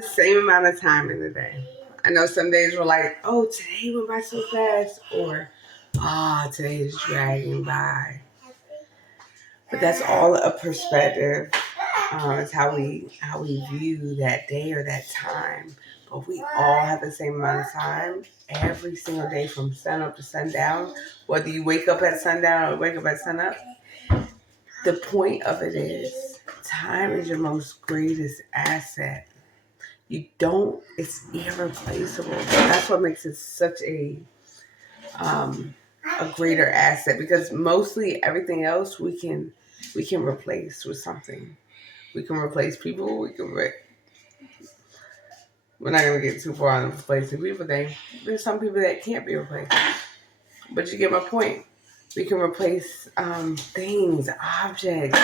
The same amount of time in the day. I know some days we're like, oh, today went by so fast, or today is dragging by. But that's all a perspective. It's how we view that day or that time. But we all have the same amount of time every single day from sun up to sundown. Whether you wake up at sundown or wake up at sunup, the point of it is time is your most greatest asset. You don't. It's irreplaceable. That's what makes it such um, a greater asset because mostly everything else we can replace with something. We can replace people. We're not gonna get too far on the replacing people thing. There's some people that can't be replaced, but you get my point. We can replace things, objects,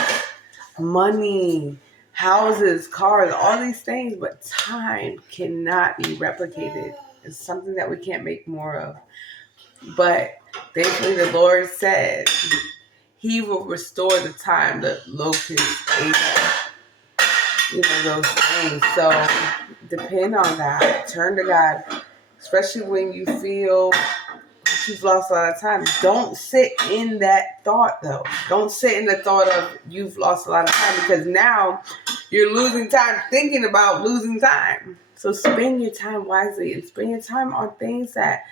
money, houses, cars, all these things, but time cannot be replicated. It's something that we can't make more of. But thankfully, the Lord said He will restore the time the locust ate, those things. So depend on God. Turn to God, especially when you feel like you've lost a lot of time. Don't sit in that thought, though. Don't sit in the thought of you've lost a lot of time because now you're losing time thinking about losing time. So spend your time wisely and spend your time on things that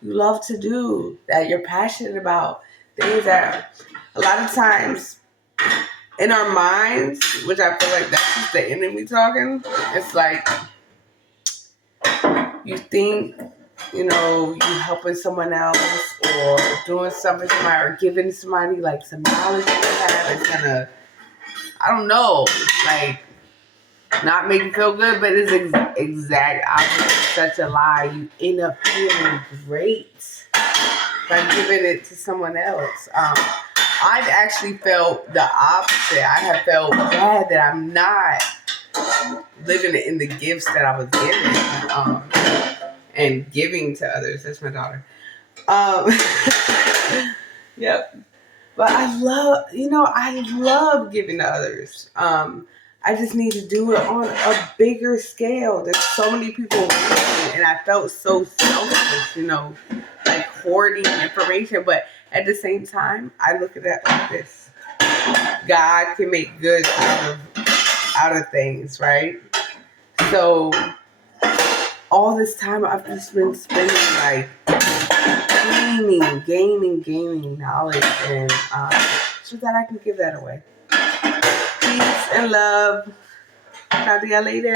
you love to do, that you're passionate about, things that a lot of times in our minds, which I feel like that's just the enemy talking, it's like you think, you helping someone else or doing something for somebody or giving somebody like some knowledge that you have is gonna, I don't know, like not make you feel good, but it's exact opposite. It's such a lie. You end up feeling great by giving it to someone else. I've actually felt the opposite. I have felt bad that I'm not living in the gifts that I was given and giving to others. That's my daughter. Yep. But I love giving to others. I just need to do it on a bigger scale. There's so many people reading, and I felt so selfish, like hoarding information. But at the same time, I look at it like this: God can make good out of things, right? So all this time, I've just been spending like gaining knowledge, and so that I can give that away. Peace and love. Talk to y'all later.